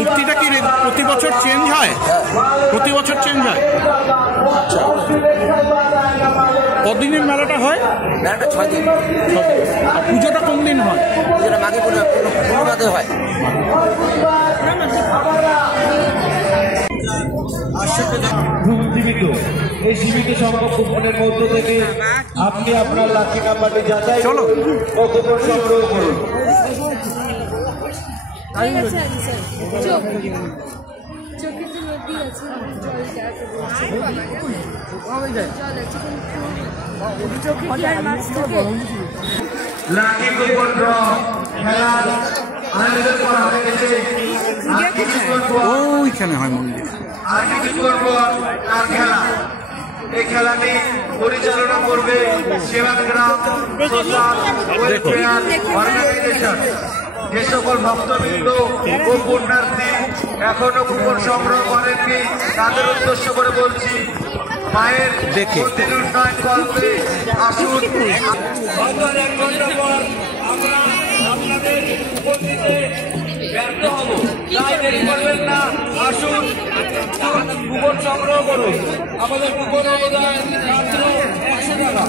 মূর্তিটা কি প্রতি বছর চেঞ্জ হয়? প্রতি বছর চেঞ্জ হয়। কদিনের মেলাটা হয়? মেলাটা 6 দিন। আর পুজোটা কোন দিন হয়? পুজোটা মাঘে পূর্ণিমাতে হয়। জীবিত এই সীমিত সংখ্যক কুপনের মধ্য থেকে আপনি আপনার লাকি নাম্বারটি যাচাই চলো কুপন সংগ্রহ করুন। লাকি কুপন ড্র খেলার আয়োজন করা হয়েছে। ওইখানে হয় মন্দির। আর কিছুক্ষণ পর তার খেলা। এই খেলাটি পরিচালনা করবে সেবাগ্রাম সোশ্যাল ওয়েলফেয়ার অর্গানাইজেশন। যে সকল ভক্তবৃন্দ ও পুণ্যার্থী এখনো কুপন সংগ্রহ করেননি তাদের উদ্দেশ্য করে বলছি, মায়ের মন্দির উন্নয়ন কল্পে আসুন। আবার 1 ঘন্টা পর আমরা আপনাদের উপস্থিতিতে ব্যর্থ হব, তাই দেরি করবেন না, আসুন কুপন সংগ্রহ করুন। আমাদের কুপন অনুদান মাত্র 100 টাকা।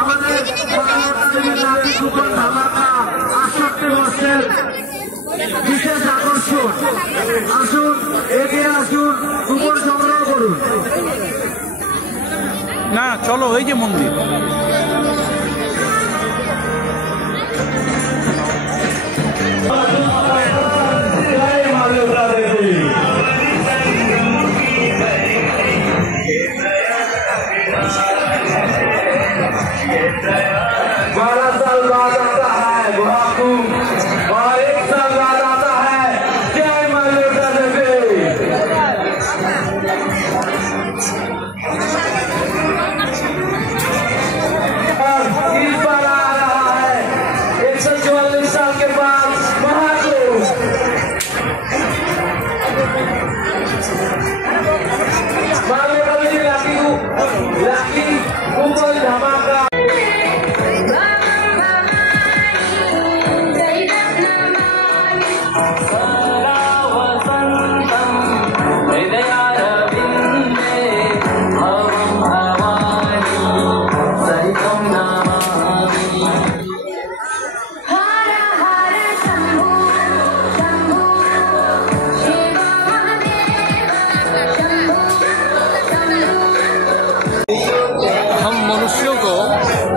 আমাদের কুপন ধামাকা 68 বর্ষের বিশেষ আকর্ষণ। আসুন, এগিয়ে আসুন, কুপন সংগ্রহ করুন। না চলো, এই যে মন্দির।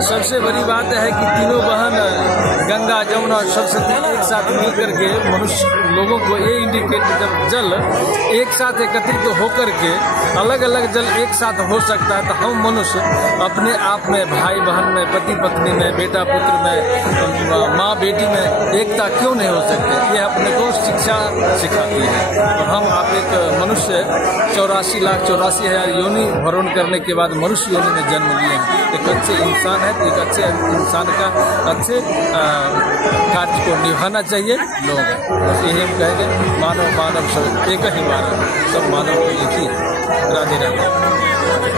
सबसे बड़ी बात है कि तीनों बहन गंगा जमुना और सरस्वती एक साथ मिलकर के मनुष्य लोगों को ये इंडिकेट, जब जल एक साथ एकत्रित होकर के अलग अलग जल एक साथ हो सकता है, तो हम मनुष्य अपने आप में, भाई बहन में, पति पत्नी में, बेटा पुत्र में, माँ बेटी में एकता क्यों नहीं हो सकती? ये अपने को शिक्षा सिखाती है। तो हम आप एक मनुष्य 84,84,000 योनि भरण करने के बाद मनुष्य योनि में जन्म लिए हैं। एक अच्छे इंसान है, एक अच्छे इंसान का अच्छे कार्य को निभाना चाहिए लोग। बस यही हम कहेंगे, मानव मानव सब एक ही मानव, सब मानव एक ही। राधे राधे।